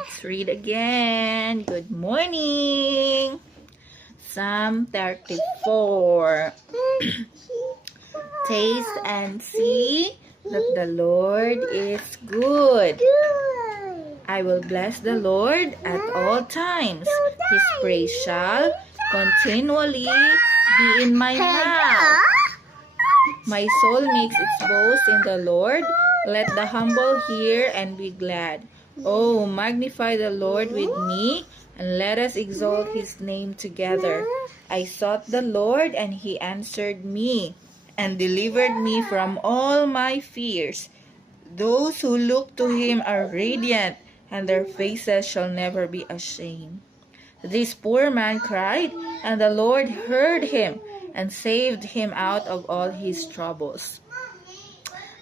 Let's read again. Good morning. Psalm 34. Taste and see that the Lord is good. I will bless the Lord at all times. His praise shall continually be in my mouth. My soul makes its boast in the Lord. Let the humble hear and be glad. Oh, magnify the Lord with me, and let us exalt his name together. I sought the Lord, and he answered me, and delivered me from all my fears. Those who look to him are radiant, and their faces shall never be ashamed. This poor man cried, and the Lord heard him, and saved him out of all his troubles.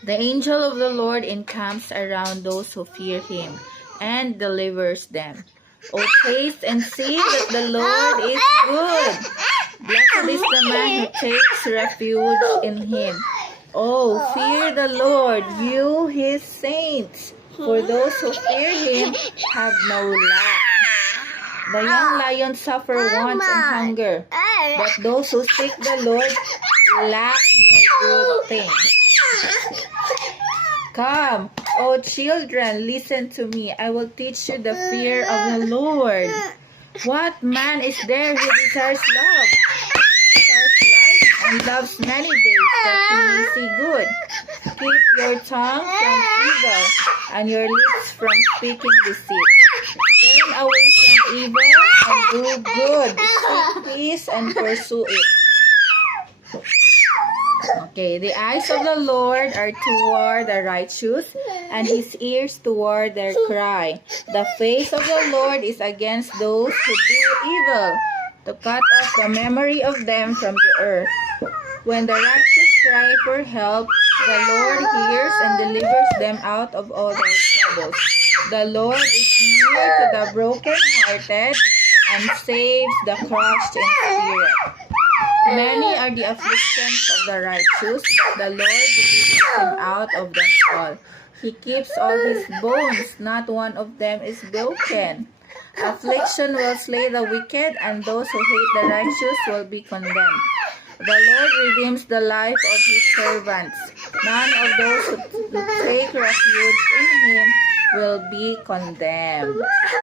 The angel of the Lord encamps around those who fear him, and delivers them. O taste and see that the Lord is good. Blessed is the man who takes refuge in him. Oh, fear the Lord, you his saints, for those who fear him have no lack. The young lions suffer want and hunger, but those who seek the Lord lack no good thing. Come, O children, listen to me. I will teach you the fear of the Lord. What man is there who desires love? He desires life and loves many days that he may see good. Keep your tongue from evil and your lips from speaking deceit. Turn away from evil and do good. Seek peace and pursue it. Okay, the eyes of the Lord are toward the righteous, and his ears toward their cry. The face of the Lord is against those who do evil, to cut off the memory of them from the earth. When the righteous cry for help, the Lord hears and delivers them out of all their troubles. The Lord is near to the brokenhearted and saves the crushed in spirit. Many are the afflictions of the righteous, but the Lord delivers him out of them all. He keeps all his bones, not one of them is broken. Affliction will slay the wicked, and those who hate the righteous will be condemned. The Lord redeems the life of his servants. None of those who take refuge in him will be condemned.